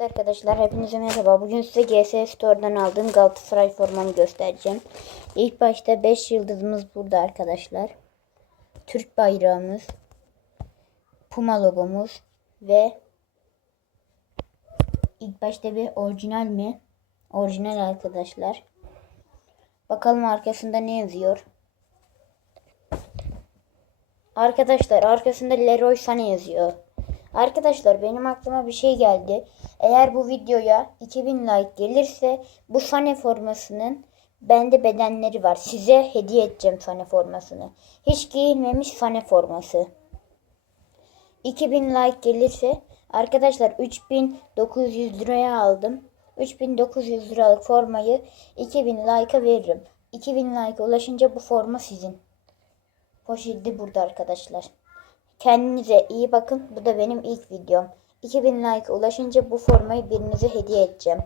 Evet arkadaşlar hepinize merhaba. Bugün size GS Store'dan aldığım Galatasaray formamı göstereceğim. İlk başta 5 yıldızımız burada arkadaşlar. Türk bayrağımız. Puma logomuz ve ilk başta bir orijinal mi? Orijinal arkadaşlar. Bakalım arkasında ne yazıyor. Arkadaşlar arkasında Leroy Sané yazıyor. Arkadaşlar benim aklıma bir şey geldi. Eğer bu videoya 2000 like gelirse bu Sané formasının bende bedenleri var. Size hediye edeceğim Sané formasını. Hiç giyilmemiş Sané forması. 2000 like gelirse arkadaşlar 3900 liraya aldım. 3900 liralık formayı 2000 like'a veririm. 2000 like ulaşınca bu forma sizin. Poşeti burada arkadaşlar. Kendinize iyi bakın. Bu da benim ilk videom. 2000 like ulaşınca bu formayı birinize hediye edeceğim.